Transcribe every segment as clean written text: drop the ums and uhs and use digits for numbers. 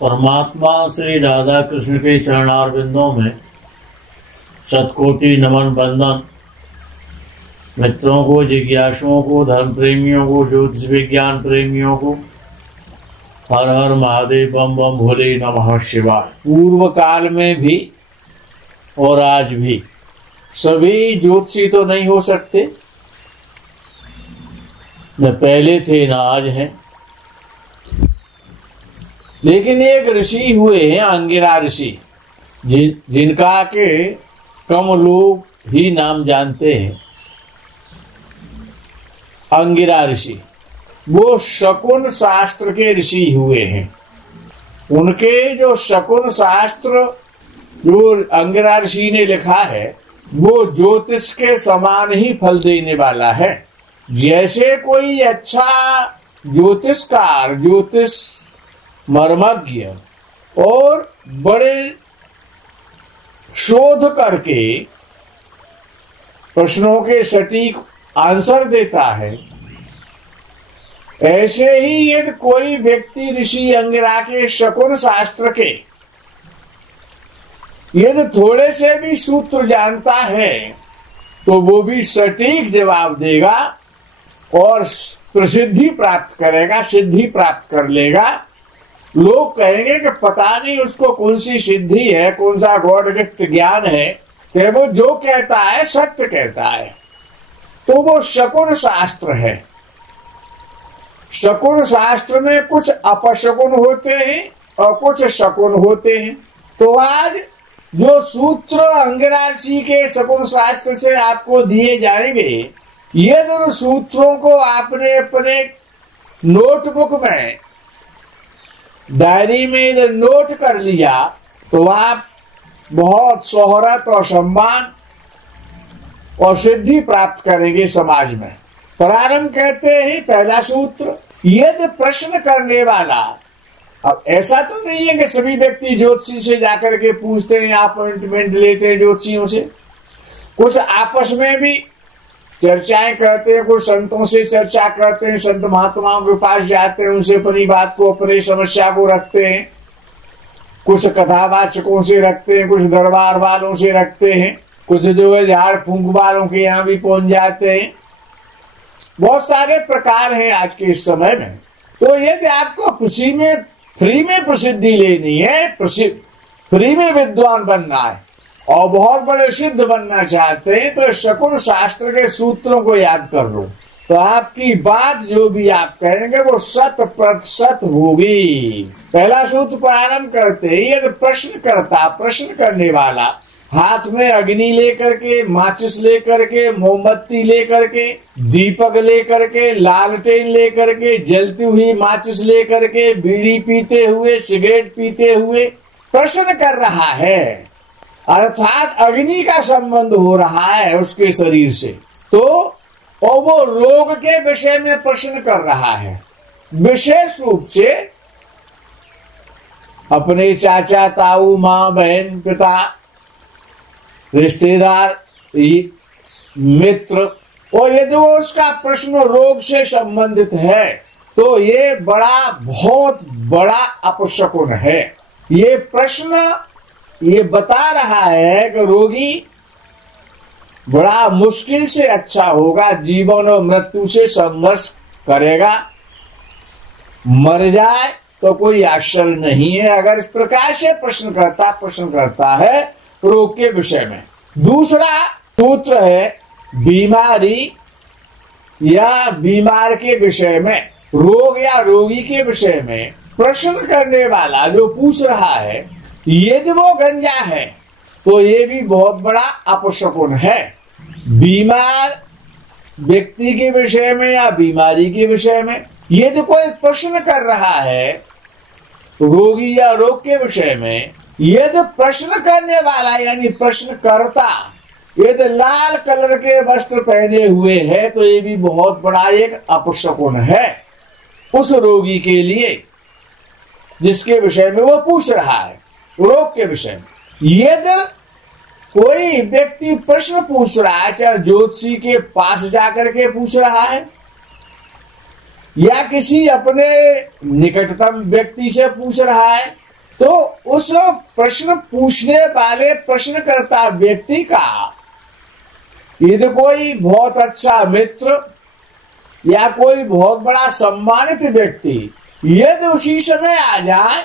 परमात्मा श्री राधा कृष्ण के चरणारविंदों में शतकोटि नमन बंदन। मित्रों को, जिज्ञासुओं को, धर्म प्रेमियों को, ज्योतिष विज्ञान प्रेमियों को हर हर महादेव, बम बम भोले नमः शिवाय। पूर्व काल में भी और आज भी सभी ज्योतिषी तो नहीं हो सकते, न पहले थे न आज हैं, लेकिन एक ऋषि हुए हैं अंगिरा ऋषि, जिनका के कम लोग ही नाम जानते हैं। अंगिरा ऋषि वो शकुन शास्त्र के ऋषि हुए हैं। उनके जो शकुन शास्त्र जो अंगिरा ऋषि ने लिखा है वो ज्योतिष के समान ही फल देने वाला है। जैसे कोई अच्छा ज्योतिषकार, ज्योतिष मर्मज्ञ और बड़े शोध करके प्रश्नों के सटीक आंसर देता है, ऐसे ही यदि कोई व्यक्ति ऋषि अंगिरा के शकुन शास्त्र के यदि थोड़े से भी सूत्र जानता है तो वो भी सटीक जवाब देगा और प्रसिद्धि प्राप्त करेगा, सिद्धि प्राप्त कर लेगा। लोग कहेंगे कि पता नहीं उसको कौन सी सिद्धि है, कौन सा गॉड गिफ्ट ज्ञान है, कि वो जो कहता है सत्य कहता है। तो वो शकुन शास्त्र है। शकुन शास्त्र में कुछ अपशकुन होते हैं और कुछ शकुन होते हैं। तो आज जो सूत्र अंगिरा ऋषि के शकुन शास्त्र से आपको दिए जाएंगे, ये दोनों सूत्रों को आपने अपने नोटबुक में, डायरी में इधर नोट कर लिया तो आप बहुत शोहरत और सम्मान और सिद्धि प्राप्त करेंगे समाज में। प्रारंभ कहते हैं पहला सूत्र, यदि प्रश्न करने वाला, अब ऐसा तो नहीं है कि सभी व्यक्ति ज्योतिषी से जाकर के पूछते हैं, अपॉइंटमेंट लेते हैं ज्योतिषियों से। कुछ आपस में भी चर्चाएं करते हैं, कुछ संतों से चर्चा करते हैं, संत महात्माओं के पास जाते हैं, उनसे अपनी बात को, अपनी समस्या को रखते हैं। कुछ कथावाचकों से रखते हैं, कुछ दरबार वालों से रखते हैं, कुछ जो है झाड़ फूंक वालों के यहाँ भी पहुंच जाते हैं। बहुत सारे प्रकार हैं आज के इस समय में। तो यदि आपको फ्री में प्रसिद्धि लेनी है, फ्री में विद्वान बनना है और बहुत बड़े सिद्ध बनना चाहते हैं, तो शकुन शास्त्र के सूत्रों को याद कर लो, तो आपकी बात जो भी आप कहेंगे वो 100% होगी। पहला सूत्र प्रारंभ करते ही यदि प्रश्न करने वाला हाथ में अग्नि लेकर के, माचिस लेकर के, मोमबत्ती लेकर के, दीपक लेकर के, लालटेन लेकर के, जलती हुई माचिस लेकर के, बीड़ी पीते हुए, सिगरेट पीते हुए प्रश्न कर रहा है, अर्थात अग्नि का संबंध हो रहा है उसके शरीर से, तो और वो रोग के विषय में प्रश्न कर रहा है। विशेष रूप से अपने चाचा, ताऊ, माँ, बहन, पिता, रिश्तेदार, मित्र, और यदि वो उसका प्रश्न रोग से संबंधित है तो ये बहुत बड़ा अपशकुन है। ये प्रश्न ये बता रहा है कि रोगी बड़ा मुश्किल से अच्छा होगा, जीवन और मृत्यु से संघर्ष करेगा, मर जाए तो कोई आश्चर्य नहीं है अगर इस प्रकार से प्रश्न करता है रोग के विषय में। दूसरा सूत्र है बीमारी या बीमार के विषय में, रोग या रोगी के विषय में प्रश्न करने वाला जो पूछ रहा है यदि वो गंजा है तो ये भी बहुत बड़ा अपशकुन है। बीमार व्यक्ति के विषय में या बीमारी के विषय में यदि कोई प्रश्न कर रहा है रोगी या रोग के विषय में, यदि प्रश्न करने वाला यानी प्रश्नकर्ता यदि लाल कलर के वस्त्र पहने हुए है तो ये भी बहुत बड़ा एक अपशकुन है उस रोगी के लिए जिसके विषय में वो पूछ रहा है, रोग के विषय में। यदि कोई व्यक्ति प्रश्न पूछ रहा है, चाहे ज्योतिषी के पास जाकर के पूछ रहा है या किसी अपने निकटतम व्यक्ति से पूछ रहा है तो उस प्रश्न पूछने वाले प्रश्नकर्ता व्यक्ति का यदि कोई बहुत अच्छा मित्र या कोई बहुत बड़ा सम्मानित व्यक्ति यदि उसी समय आ जाए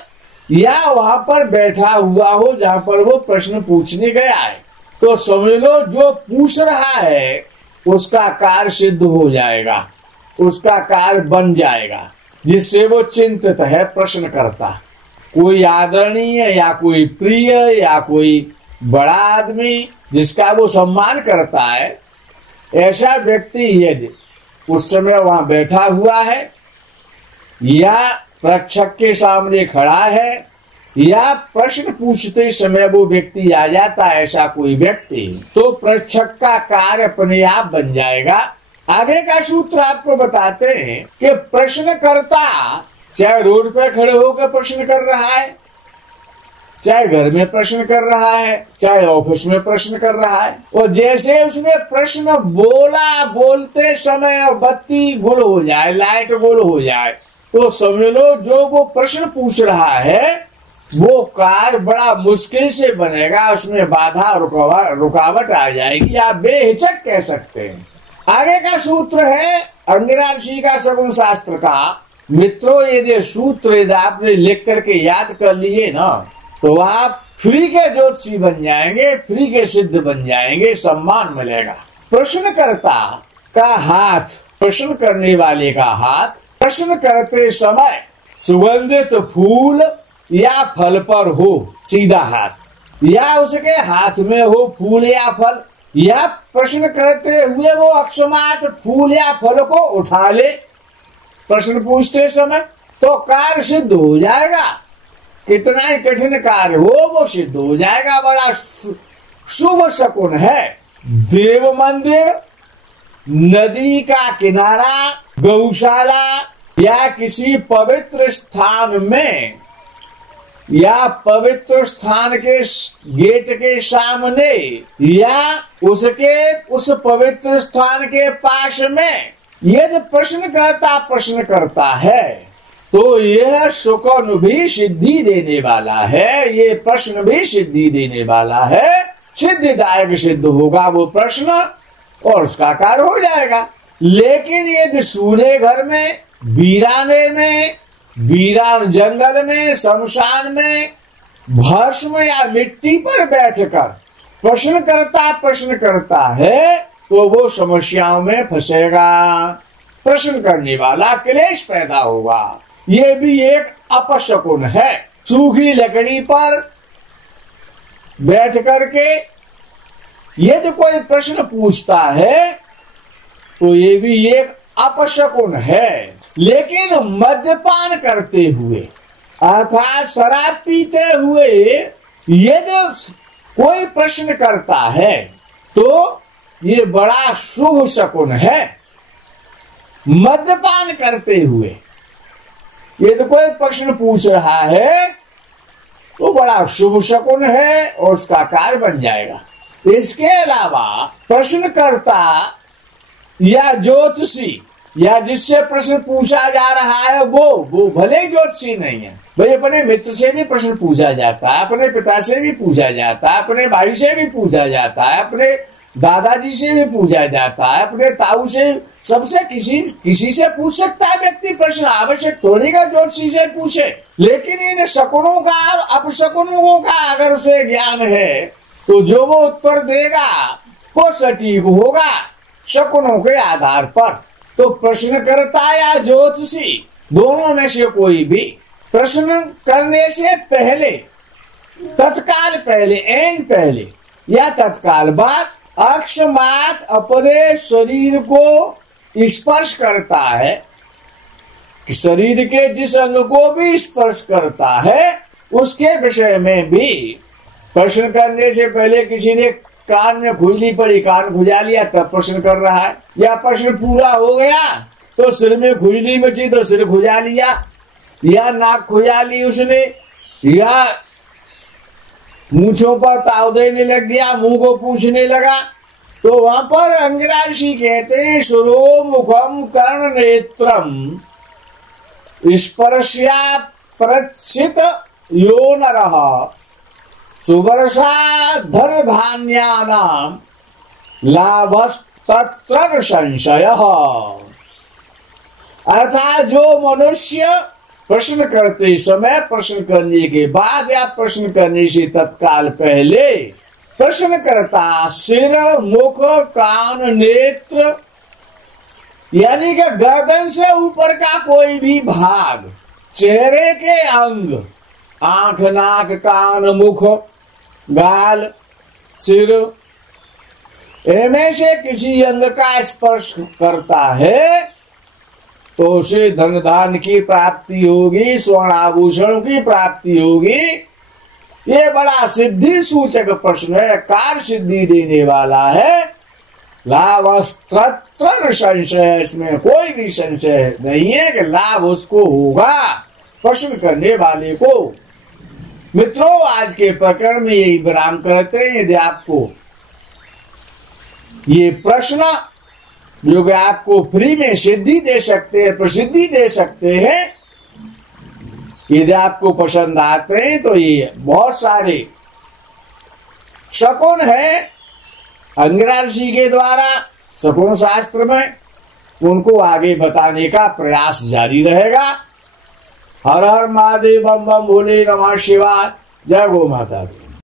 या वहां पर बैठा हुआ हो जहां पर वो प्रश्न पूछने गया है, तो समझ लो जो पूछ रहा है उसका कार्य सिद्ध हो जाएगा, उसका कार्य बन जाएगा, जिससे वो चिंतित है प्रश्न करता। कोई आदरणीय या कोई प्रिय या कोई बड़ा आदमी जिसका वो सम्मान करता है, ऐसा व्यक्ति यदि उस समय वहां बैठा हुआ है या प्रेक्षक के सामने खड़ा है या प्रश्न पूछते समय वो व्यक्ति आ जाता है, ऐसा कोई व्यक्ति, तो प्रेक्षक का कार्य अपने आप बन जाएगा। आगे का सूत्र आपको बताते हैं कि प्रश्नकर्ता चाहे रोड पे खड़े होकर प्रश्न कर रहा है, चाहे घर में प्रश्न कर रहा है, चाहे ऑफिस में प्रश्न कर रहा है, और जैसे उसने प्रश्न बोला, बोलते समय बत्ती गुल हो जाए, लाइट गुल हो जाए, तो समझ लो जो वो प्रश्न पूछ रहा है वो कार्य बड़ा मुश्किल से बनेगा, उसमें बाधा रुकावट आ जाएगी, आप बेहिचक कह सकते हैं। आगे का सूत्र है अंगिरा ऋषि का शगुन शास्त्र का। मित्रों, यदि सूत्र यदि आपने लिख करके याद कर लिए ना, तो आप फ्री के ज्योतिषी बन जाएंगे, फ्री के सिद्ध बन जाएंगे, सम्मान मिलेगा। प्रश्नकर्ता का हाथ, प्रश्न करने वाले का हाथ प्रश्न करते समय सुगंधित फूल या फल पर हो, सीधा हाथ, या उसके हाथ में हो फूल या फल, या प्रश्न करते हुए वो अकस्मात फूल या फल को उठा ले प्रश्न पूछते समय, तो कार्य सिद्ध हो जाएगा। कितना ही कठिन कार्य हो वो सिद्ध हो जाएगा, बड़ा शुभ शकुन है। देव मंदिर, नदी का किनारा, गौशाला या किसी पवित्र स्थान में या पवित्र स्थान के गेट के सामने या उस पवित्र स्थान के पास में यदि प्रश्न करता है तो यह सुकन भी सिद्धि देने वाला है, ये प्रश्न भी सिद्धि देने वाला है, सिद्धिदायक सिद्ध होगा वो प्रश्न और उसका कार्य हो जाएगा। लेकिन यदि सूने घर में, वीराने में, वीरान जंगल में, शमशान में, भस्म या मिट्टी पर बैठकर प्रश्न करता है तो वो समस्याओं में फंसेगा, प्रश्न करने वाला क्लेश पैदा होगा। ये भी एक अपशकुन है। सूखी लकड़ी पर बैठ करके यदि कोई प्रश्न पूछता है तो ये भी एक अपशकुन है। लेकिन मद्यपान करते हुए अर्थात शराब पीते हुए यदि कोई प्रश्न करता है तो ये बड़ा शुभ शकुन है। मद्यपान करते हुए यदि कोई प्रश्न पूछ रहा है तो बड़ा शुभ शकुन है और उसका कार्य बन जाएगा। इसके अलावा प्रश्नकर्ता या ज्योतिषी या जिससे प्रश्न पूछा जा रहा है वो भले ज्योतिषी नहीं है, भाई अपने मित्र से भी प्रश्न पूछा जाता है, अपने पिता से भी पूछा जाता है, अपने भाई से भी पूछा जाता है, अपने दादाजी से भी पूछा जाता है, अपने ताऊ से, सबसे किसी से पूछ सकता है व्यक्ति प्रश्न। आवश्यक थोड़ी का ज्योतिषी से पूछे। लेकिन इन शकुनों का और अपशकुनों का अगर उसे ज्ञान है तो जो वो उत्तर देगा वो सटीक होगा शकुनों के आधार पर। तो प्रश्नकर्ता या ज्योतिषी दोनों में से कोई भी प्रश्न करने से पहले, तत्काल पहले, एन पहले या तत्काल बाद अकस्मात अपने शरीर को स्पर्श करता है, शरीर के जिस अंग को भी स्पर्श करता है उसके विषय में भी प्रश्न करने से पहले किसी ने कान में खुजली पड़ी, कान खुजा लिया तब प्रश्न कर रहा है, या प्रश्न पूरा हो गया तो सिर में खुजली मची तो सिर खुजा लिया, या नाक खुजा ली उसने, या मूंछों पर ताव देने लग गया, मुंह को पूछने लगा, तो वहां पर अंगिरा ऋषि कहते हैं सुरो मुखम कर्ण नेत्रम स्पर्श्या प्रचित यो नरः सुवर्षा धन धान्यानां लाभस्तत्र न संशयः। अर्थात जो मनुष्य प्रश्न करते समय, प्रश्न करने के बाद या प्रश्न करने से तत्काल पहले प्रश्न करता सिर, मुख, कान, नेत्र यानी कि गर्दन से ऊपर का कोई भी भाग, चेहरे के अंग, आंख, नाक, कान, मुख, गाल, सिर, इनमें से किसी अंग का स्पर्श करता है तो उसे धन धान की प्राप्ति होगी, स्वर्ण आभूषण की प्राप्ति होगी। ये बड़ा सिद्धि सूचक प्रश्न है, कार्य सिद्धि देने वाला है। लाभस्तत्र संशय, इसमें कोई भी संशय नहीं है कि लाभ उसको होगा, प्रश्न करने वाले को। मित्रों, आज के प्रकरण में यही विराम करते हैं। यदि आपको ये प्रश्न जो कि आपको फ्री में सिद्धि दे सकते हैं, प्रसिद्धि दे सकते हैं, यदि आपको पसंद आते हैं तो ये बहुत सारे शकुन है अंगिरा ऋषि के द्वारा शकुन शास्त्र में, उनको आगे बताने का प्रयास जारी रहेगा। हर हर महादेव, बम बम भोले, नमः शिवाय। जय गो माता की।